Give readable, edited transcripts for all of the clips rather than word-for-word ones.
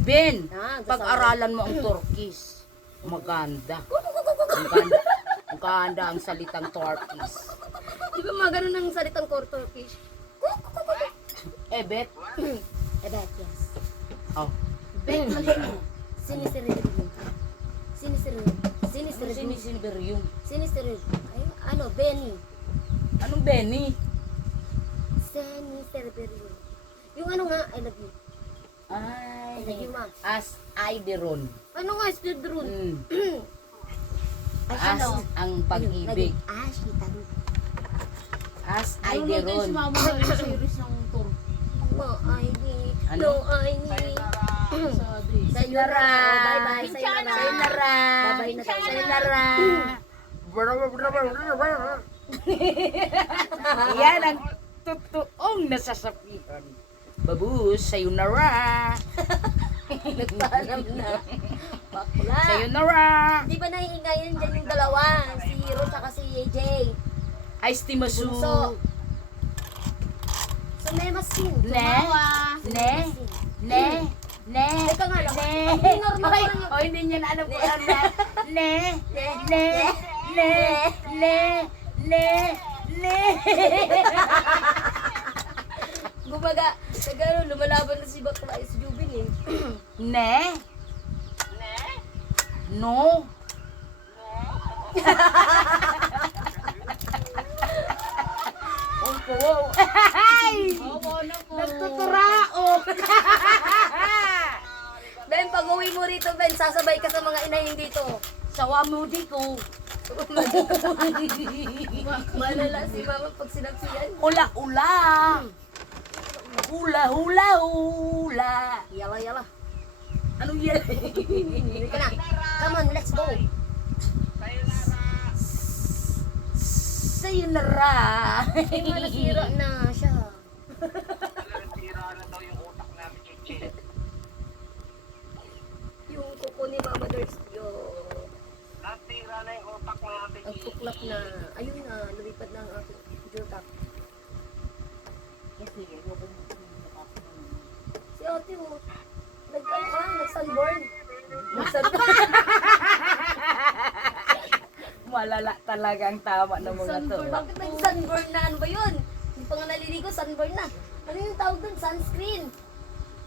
Ben, Ah, pag-aralan mo ang Turkish. Maganda. Maganda. Maganda ang salitang Turkish. Di ba mga ganun ang salitang Turkish? Bet. Bet, yes. Oh. Bet, sinisirid. Sinisirid. Sinisirid. Sinisiberyum. Sinisirid. Ay, ano, Benny. Anong Benny? Sinisirid. Yung ano nga, I love you. Ay, I love you, ma. as Aideron. Ano nga, Stidrun? Ay, As ano? ang pag-ibig. Ashley, tabi. As Ano natin si Aideron. mama sa yung series ng tour? No, I need. Ano? No, I need. Sa days. Sayonara. Oh, bye-bye. Sayonara. Sayonara. Bye-bye na tayo. Sayonara. Yan ang totoong nasasapihan. Babus, sayonara. Nagpaalam na. Bakla. Sayonara. Di ba naiingayan dyan yung dalawa? Si Hiro tsaka si AJ. Ice tea masu. Bunso. So, may masin. Ne. Ne. Ne. Ne. Teka nga lang. Ne. Hindi normal Okay. pa rin yung- Oh, hindi niya na alam kung ano na. Ne. Ne. Ne. Ne. Ne. Ne. Gumaga, sa gano'n, lumalaban na si Bakla si Jubin eh. Ne. No. Opo, wow. Ay! Oo na po. Nagtuturaok. Ben, pag uwi mo rito, Ben, sasabay ka sa mga inahin dito. Sawa mo di ko. Malala si Mama pag sinapsiyan. Ula-ula. Hula-hula hula. Yala, yala. Ano yan? Hindi ka na. Come on, let's go. Sayonara. Ay, nga nasira na siya. Yung kuko ni Mama Ders, Natira na yung utak natin. ang tuklap na. Ayun na, lumipad na ang aking jurtak. Si ate mo, nag-ano ka, nag-sunburn. Malala talaga ang tama ng mga to. Bakit nag-sunburn na? Ano ba yun? Hindi pa nga naliligo, sunburn na. Ano yung tawag doon? Sunscreen.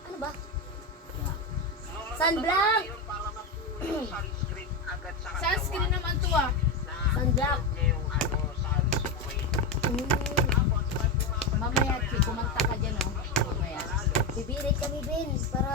Ano ba? Sunblock. Sunscreen agad sa Sunscreen naman to ah. Sunblock. yung sunscreen. Mamaya, Chi, kumanta ka dyan oh. Mamaya. Bibirit kami, Ben, para